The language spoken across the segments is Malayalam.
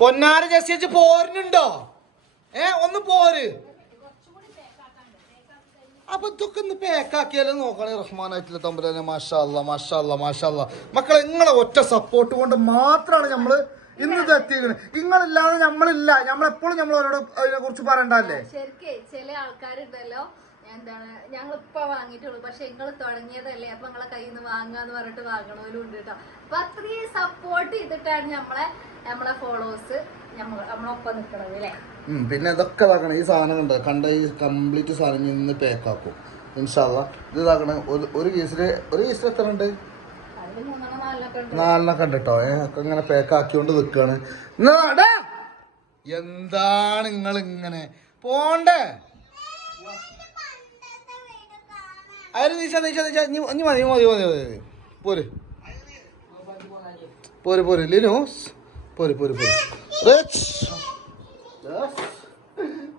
പൊന്നാര ജസ്റ്റിച്ച് പോരുന്നുണ്ടോ ഏ ഒന്ന് പോര്. അപ്പൊ ഇതൊക്കെ ഒന്ന് പേക്കാക്കിയാലും നോക്കണേ റഹ്മാനായിട്ടുള്ള തമ്പുരാനെ. മാഷാല്ല മാഷാല്ല മാഷാല്ല മക്കളെ നിങ്ങളെ ഒറ്റ സപ്പോർട്ട് കൊണ്ട് മാത്രമാണ് നമ്മൾ ഇന്ന് ഇത് എത്തിയിരിക്കുന്നത് നിങ്ങളില്ലാതെ നമ്മളില്ല നമ്മളെപ്പോഴും നമ്മളവരോട് അതിനെ കുറിച്ച് പറയണ്ടല്ലേ ചില ആൾക്കാരുണ്ടല്ലോ എന്താണ് ഞങ്ങൾ ഇപ്പൊ വാങ്ങിയിട്ടുള്ളൂ പക്ഷെ നിങ്ങൾ തുടങ്ങിയതല്ലേ അപ്പൊ നിങ്ങളെ കയ്യിൽ നിന്ന് വാങ്ങാന്ന് പറഞ്ഞിട്ട് വാങ്ങണവരും ഉണ്ട് കേട്ടോ അപ്പൊ അത്രയും സപ്പോർട്ട് ചെയ്തിട്ടാണ് നമ്മളെ നമ്മളെ ഫോളോവേഴ്സ് നമ്മൾ നമ്മളൊപ്പം നിൽക്കണത് അല്ലേ പിന്നെ ഇതൊക്കെ ഇതാക്കണം ഈ സാധനം കണ്ട? കണ്ട ഈ കംപ്ലീറ്റ് സാധനം ഇന്ന് പേക്കാക്കും ഇൻഷാല്ല ഇത് ഇതാക്കണ ഒരു- കേസിൽ കേസിൽ ഒരു കേസിൽ എത്ര ഉണ്ട് അതിൽ കണ്ടിട്ടോ ഏഹ് ഉണ്ട്. നാലെണ്ണൊക്കെ ഉണ്ട് കേട്ടോ ഏ ഒക്കെ ഇങ്ങനെ പേക്കാക്കിക്കൊണ്ട് നിൽക്കാണ് എന്താണ് നിങ്ങൾ ഇങ്ങനെ പോണ്ടേ? അതിന് നീച്ച നീച്ച നീച്ച നീ മതി മതി മതി മതി മതി. പോര്. പോര് പോര്. ലിനു പോര് പോര് പോര്. റിച്ച്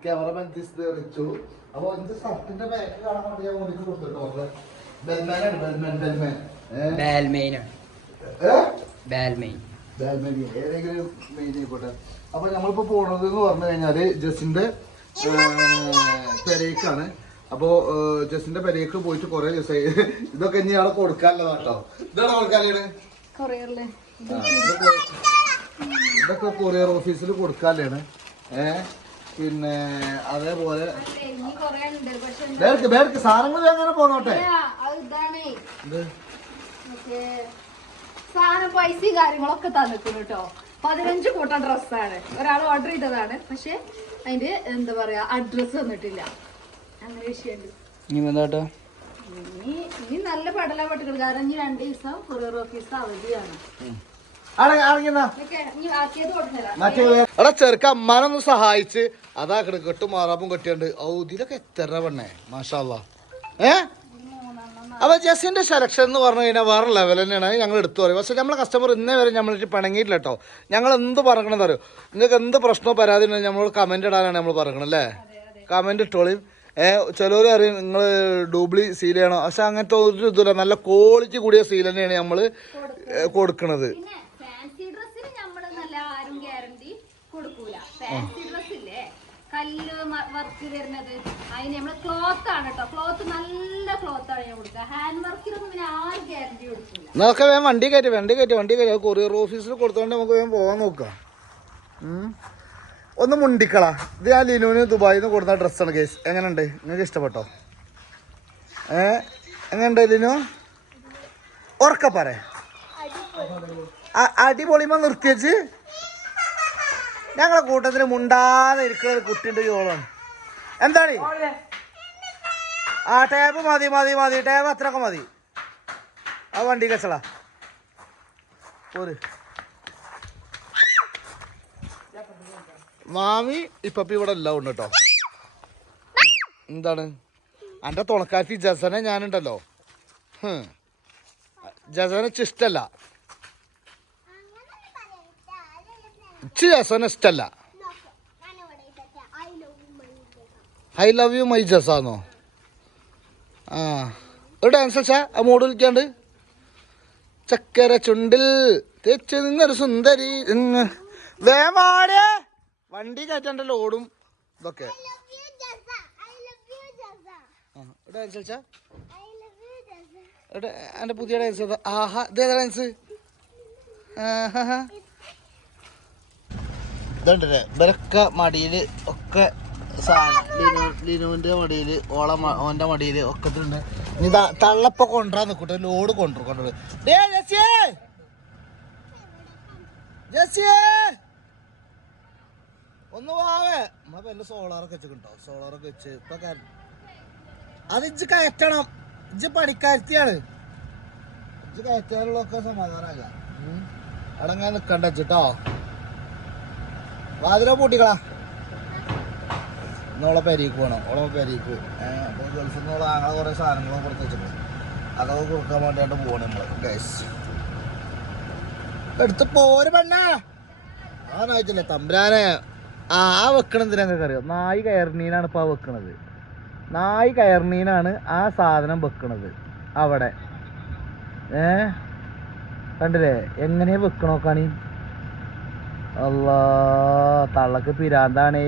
ക്യാമറമാൻ ദിസ് റിച്ചു അപ്പൊ എന്ത് ഷർട്ടിന്റെ ബാക്ക് കാണാൻ വേണ്ടി ഞാൻ ഓടിക്ക് കൊടുത്തിട്ടോ ബെൽമാനാണ് ബെൽമാൻ ബെൽമാൻ ബാൽമെയിനാണ് ബാൽമെയിൻ ഏതെങ്കിലും മെയിൻ ആയിക്കോട്ടെ. അപ്പൊ നമ്മളിപ്പോ പോണത് എന്ന് പറഞ്ഞു കഴിഞ്ഞാൽ ജസ്റ്റിന്റെ പെരേക്കാണ്. അപ്പോ ജസ്റ്റിന്റെ ജസിന്റെ പെരേക്ക് പോയിട്ട് കൊറേ ദിവസമായി ഇതൊക്കെ ഇനി അവിടെ കൊടുക്കാനുള്ളതാ കേട്ടോ ഇതാണ് കൊടുക്കാനാണ്? ഇതൊക്കെ കൊറിയർ ഓഫീസിൽ കൊടുക്കാനാണ്. ഏ പിന്നെ അതേപോലെ വേർക്ക് സാധനങ്ങൾ അങ്ങനെ പോന്നോട്ടെ. സാധനം പൈസയും കാര്യങ്ങളൊക്കെ തന്നിട്ടുണ്ട് കേട്ടോ പതിനഞ്ച് കൂട്ടം ഡ്രസ്സാണ്. ഒരാൾ ഓർഡർ ചെയ്തതാണ് പക്ഷെ അതിന്റെ എന്താ പറയാ അഡ്രസ് തന്നിട്ടില്ല. അങ്ങനെ വിഷയമുണ്ട് ഇനി എന്താട്ടോ? ഇനി ഇനി നല്ല പടല പട്ടികൾ കാരണം ഇനി രണ്ട് ദിവസം കൊറിയർ ഓഫീസ് അവധിയാണ്. എടാ ചെറുക്ക അമ്മാനൊന്ന് സഹായിച്ച്. അതാ കെട്ടും മാറാപ്പും കെട്ടിയുണ്ട്. ഔ ഇതിലൊക്കെ എത്ര പെണ്ണേ. മാഷാല്ല. ഏ? അപ്പൊ ജസിന്റെ സെലക്ഷൻ എന്ന് പറഞ്ഞു കഴിഞ്ഞാൽ വേറെ ലെവൽ തന്നെയാണ്. ഞങ്ങൾ എടുത്തു പറയും. പക്ഷെ നമ്മളെ കസ്റ്റമർ ഇന്നേ വരെ നമ്മളിട്ട് പിണങ്ങിയിട്ടില്ല കേട്ടോ. ഞങ്ങൾ എന്ത് പറയണമെന്ന് അറിയോ? നിങ്ങൾക്ക് എന്ത് പ്രശ്നമോ പരാതി ഉണ്ടെങ്കിൽ നമ്മളോട് കമന്റ് ഇടാനാണ് നമ്മൾ പറയണത് അല്ലേ? കമന്റ് ഇട്ടോളിയും ഏ ചിലവർ അറിയും നിങ്ങൾ ഡൂബ്ലി സീൽ ചെയ്യണോ? പക്ഷെ അങ്ങനത്തെ ഒരു ഇതില്ല നല്ല ക്വാളിറ്റി കൂടിയ സീൽ തന്നെയാണ് നമ്മൾ ഡ്രസ് കല്ല് വർക്ക് വരുന്നത്. അതിന് ക്ലോത്ത് ആണ് കേട്ടോ ക്ലോത്ത് നല്ല ക്ലോത്ത് ആണ് ഞാൻ കൊടുക്കുക ഹാൻഡ് വർക്കിനൊന്നും പിന്നെ ആരും ഗ്യാരണ്ടി കൊടുക്കില്ല നമുക്ക് വേഗം വണ്ടി കയറ്റി വണ്ടി കയറ്റി വണ്ടി കയറ്റി. കൊറിയർ ഓഫീസിൽ കൊടുത്തോണ്ട് നമുക്ക് വേഗം പോകാൻ നോക്കാം. ഒന്ന് മുണ്ടിക്കള. ഇത് ഞാൻ ലിനുവിന് ദുബായിൽ നിന്ന് കൊടുത്ത ഡ്രസ്സാണ് കേസ് എങ്ങനെയുണ്ട്? നിങ്ങൾക്ക് ഇഷ്ടപ്പെട്ടോ? ഏ? എങ്ങനെയുണ്ട് ലിനു? ഉറക്ക പറ. അടിപൊളിമ നിർത്തിയച്ച് ഞങ്ങളെ കൂട്ടത്തിന് മുണ്ടാതെ ഇരിക്കുന്ന ഒരു കുട്ടിന്റെ ചോളാണ് എന്താണ് ആ ടേബ് മതി മതി മതി. ടേബ് അത്രയൊക്കെ മതി. ആ വണ്ടി കച്ചള പോര്. മാമി ഇപ്പപ്പി ഇവിടെ എല്ലാം ഉണ്ട് കേട്ടോ. എന്താണ്? എന്റെ തുണക്കാരത്തി ജസനെ ഞാനുണ്ടല്ലോ. ജസന ഇഷ്ടല്ല. ഇച്ച് ജസനെ ഇഷ്ടല്ല. ഐ ലവ് യു മൈ ജസാന്നോ ആ. ഒരു ഡാൻസ് വെച്ചാ ആ മോഡ് വിളിക്കാണ്ട്. ചക്കര ചുണ്ടിൽ തെച്ചു നിന്നൊരു സുന്ദരി. വേമാടെ വണ്ടി കയറ്റണ്ടല്ലോ ഓടും. ഇതൊക്കെ. എന്റെ ഒരു ഡാൻസ് കളിച്ചാ? എവിടെ? എന്റെ പുതിയ ഡാൻസ് ഏതാ? ആഹാ ഇതേതാ ഡാൻസ് ഇതുണ്ടല്ലേ ഇവരൊക്കെ മടിയിൽ ഒക്കെ സാധനം. ലിനു ലിനുവിന്റെ മടിയിൽ ഓള ഓന്റെ ഓന്റെ മടിയിൽ ഒക്കെ ഇതുണ്ട്. ഇനി തള്ളപ്പ കൊണ്ടുവരാൻ നിക്കട്ടെ. ലോഡ് കൊണ്ടുവരും കൊണ്ടുവരും. ജസിയേ ജസിയേ ഒന്ന് വാവേ. നമ്മളെ പേരിൽ സോളാറൊക്കെ വെച്ചിട്ടുണ്ടോ സോളാറൊക്കെ വെച്ച് ഇപ്പൊ അത് ഇജ്ജ് കയറ്റണം. ഇജ്ജ് പണിക്കാരത്തിയാണ്. ഇജ്ജ് കയറ്റാനുള്ളൊക്കെ സമാധാനമല്ല അടങ്ങാൻ നിക്കണ്ട വെച്ചിട്ടോ വാതിലോ പൂട്ടിക്കളാ ഇന്നോളെ പെരീക്ക് പോകണം ഓളെ പെരീക്ക്. അപ്പോൾ ഗൾഫിൽ നിന്നോളെ ആങ്ങളെ കുറേ സാധനങ്ങളും കൊടുത്ത് വെച്ചിട്ടുണ്ട്. അതൊക്കെ കൊടുക്കാൻ വേണ്ടിയിട്ട് പോകണം നമ്മൾ ഗൈസ് എടുത്ത് പോര് പെണ്ണേ. ആനായിട്ടില്ല തമ്പുരാനെ. ആ ആ വെക്കണ എന്തിനാ അറിയോ നായി കയറിനീനാണ് ഇപ്പോൾ ആ വെക്കണത്. നായി കയറിനീനാണ് ആ സാധനം വെക്കണത്. അവിടെ. ഏ? കണ്ടില്ലേ? എങ്ങനെ വെക്കണോക്കാണി അല്ലാ തള്ളക്ക് പിരാന്താണേ.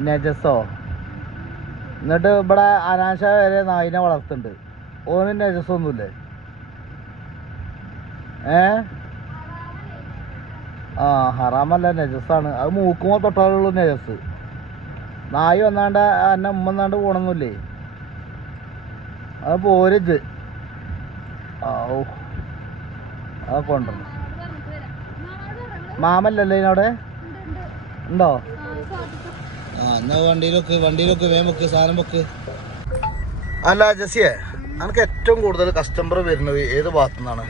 നജസോ. എന്നിട്ട് ഇവിടെ അനാശ വരെ നായിനെ വളർത്തുന്നുണ്ട്. ഓന് നജസൊന്നുമില്ലേ? ഏ? ആ ഹറാമല്ല നജസാണ് അത് മൂക്കുമോ തൊട്ടാലുള്ളൂ നജസ് നായി വന്നാണ്ട് എന്നെ ഉമ്മ വന്നാണ്ട് പോണൊന്നുമില്ലേ? അത് പോരജ് ഓ അത് കൊണ്ടുവന്നു മാമല്ലല്ലേ ഇതിനവിടെ ഉണ്ടോ? ആ എന്നാ വണ്ടിയിലൊക്കെ വണ്ടിയിലൊക്കെ വേഗം വെക്ക് സാധനം വെക്ക്. അല്ല ജസിയെ എനിക്ക് ഏറ്റവും കൂടുതൽ കസ്റ്റമർ വരുന്നത് ഏത് ഭാഗത്തു നിന്നാണ്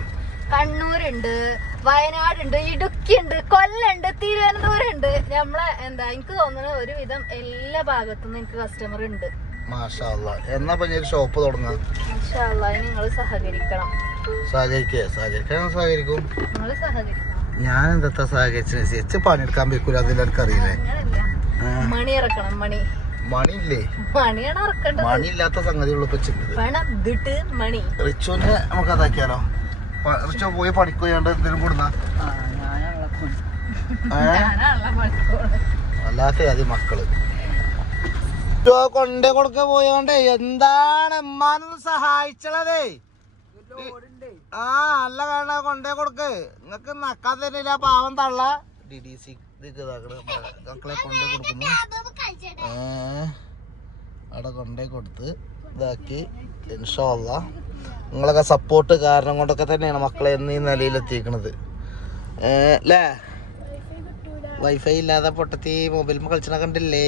കണ്ണൂരുണ്ട് വയനാടുണ്ട് ഇടുക്കിയുണ്ട് കൊല്ലുണ്ട് തിരുവനന്തപുരം ഉണ്ട് നമ്മളെ എന്താ എനിക്ക് തോന്നുന്നത് ഒരുവിധം എല്ലാ ഭാഗത്തും എനിക്ക് കസ്റ്റമർ ഉണ്ട്. എന്നാ ഷോപ്പ് തുടങ്ങാം. നിങ്ങൾ സഹകരിക്കണം. സഹകരിക്കേ? സഹകരിക്കാൻ സഹകരിക്കും. നിങ്ങൾ സഹകരിക്കണം. ഞാൻ എന്താ സഹകരിച്ചു പണിയെടുക്കാൻ വെക്കൂല അതിൽ എനിക്കറിയില്ലേ. മണി ഇറക്കണം മണി. മണിയില്ലേ? മണി ഇല്ലാത്ത മണിയില്ലാത്ത സംഗതി ഉള്ളു ഇപ്പൊ ചിക്കത് പണം മണി. റിച്ചുവിനെ നമുക്ക് അതാക്കിയാലോ? റിച്ചു പോയി പഠിക്കുക എന്തെങ്കിലും കൊടുന്ന? അല്ലാത്ത അതി മക്കൾ? കൊണ്ടേ കൊടുക്ക പോയോണ്ടേ എന്താണ് എമ്മാനൊന്ന് സഹായിച്ചതേ ആ അല്ല കാണ കൊണ്ടേ കൊടുക്ക്. നിങ്ങക്ക് നക്കാൻ തരില്ല പാവം തള്ള. ഡി ഡി സി മക്കളെ കൊണ്ടേ കൊടുക്കുന്നു. അവിടെ കൊണ്ടേ കൊടുത്ത് ഇതാക്കി. ഇൻഷാല്ല നിങ്ങളൊക്കെ സപ്പോർട്ട് കാരണം കൊണ്ടൊക്കെ തന്നെയാണ് മക്കളെ എന്നീ നിലയിലെത്തിക്കണത്. അല്ലേ വൈഫൈ ഇല്ലാതെ പൊട്ടത്തി മൊബൈൽ കളിച്ചണ കണ്ടില്ലേ?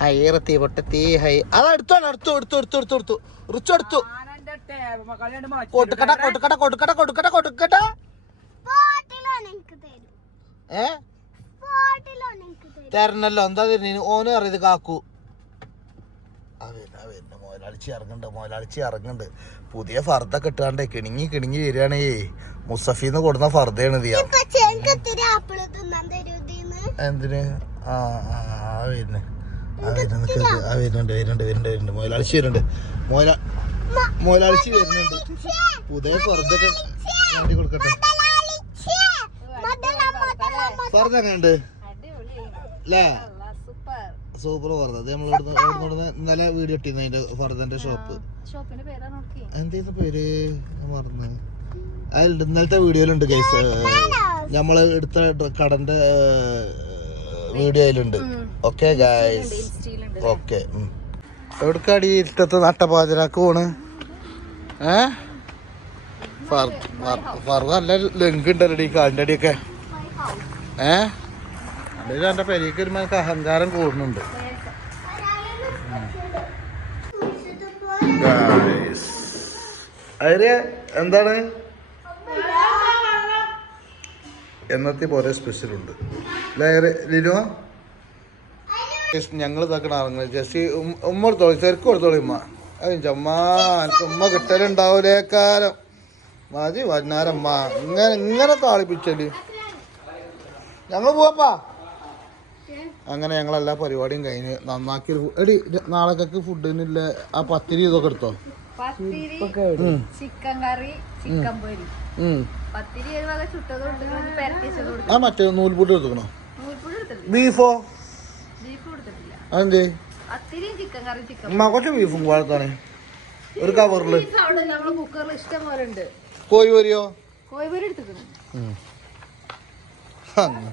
ഹൈ ഇറത്തി പൊട്ടത്തി ഹൈ അത് അടുത്താണ് അടുത്തു എടുത്തു എടുത്തു എടുത്തു എടുത്തു റിച്ചു എടുത്തു. കൊടുക്കട്ട കൊടുക്കട്ട കൊടുക്കട്ട കൊടുക്കട്ട കൊടുക്കട്ട. ഏ? തരണല്ലോ എന്താ തരുന്ന? ഓന് അറിയത് കാക്കു. മോലാളിച്ചി ഇറങ്ങണ്ട് മുതലാളിച്ചി ഇറങ്ങണ്ട് പുതിയ ഫർദ കിട്ടാണ്ടേ കിണിങ്ങി കിണിങ്ങി വരികയാണേ. മുസഫിന്ന് കൊടുന്ന ഫർദയാണ് ഇതിയാ എന്തിന്? ആ വരുന്നു. ആ വരുന്നു നിക്ക് നിക്ക്. ആ വരുന്നുണ്ട് വരുന്നുണ്ട് വരുന്നുണ്ട് വരുന്നുണ്ട്. മുതലാളിച്ചി വരുന്നുണ്ട്. മോല മോലാളിച്ചി വരുന്നുണ്ട്. പുതിയ ഫർദൊക്കെ വണ്ടി കൊടുക്കട്ടെ. ഫർദ എങ്ങനെയുണ്ട്? അല്ലേ സൂപ്പർ പറഞ്ഞത് ഫർദ അത് നമ്മൾ ഇന്നലെ വീഡിയോ ഇട്ടിരുന്നു അതിന്റെ ഫർദന്റെ ഷോപ്പ്. ഷോപ്പിന്റെ പേരാ? മറന്ന്. അതിലുണ്ട് ഇന്നലത്തെ വീഡിയോയിലുണ്ട് കേസ് നമ്മൾ എടുത്ത കടന്റെ വീഡിയോയിലുണ്ട് ഓക്കെ ഗായ്സ് ഇൻസ്റ്റയിലുണ്ട് ഓക്കെ എവിടക്കാടി ഇരുട്ടത്ത് നട്ടപാതിരാക്ക് പോണ്? ഏ? ഫർദ നല്ല ലെങ്ക് ഉണ്ടല്ലോ ഈ കാലിന്റെ അടിയൊക്കെ ഏ? അല്ലെങ്കിൽ എന്റെ പെരീക്ക് വരുമ്പോൾ എനിക്ക് അഹങ്കാരം കൂടുന്നുണ്ട്. അതിന് എന്താണ്? എന്നത്തെ പോലെ സ്പെഷ്യൽ ഉണ്ട്. ലിനോ? ഞങ്ങൾ ഇതാക്കണ ജസ്റ്റ് ഉമ്മ കൊടുത്തോളി ചെറുക്ക് കൊടുത്തോളി ഉമ്മ. എനിക്ക് ഉമ്മ കിട്ടലുണ്ടാവൂലേ കാലം. മതി വന്നാരമ്മ. ഇങ്ങനെ ഇങ്ങനെ താളിപ്പിച്ചൽ. ഞങ്ങൾ പോവാപ്പാ. അങ്ങനെ ഞങ്ങളെല്ലാ പരിപാടിയും കഴിഞ്ഞ് നന്നാക്കി എടി നാളേക്കൊക്കെ ഫുഡിനില്ല ആ പത്തിരി ഇതൊക്കെ എടുത്തോ? ചിക്കൻ കറി ചിക്കൻ പൊരി. ആ മറ്റേ നൂൽപുട്ട് എടുത്തോ ബീഫോ? അതെന്തേ? പത്തിരിയും ചിക്കൻ കറി ചിക്കൻ ഉമ്മ കുറച്ച് ബീഫും വളർത്താണ് ഒരു കവറിൽ കോഴി കോഴിപ്പൊരി എടുത്തിട്ടുണ്ട്. ഉം. അങ്ങനെ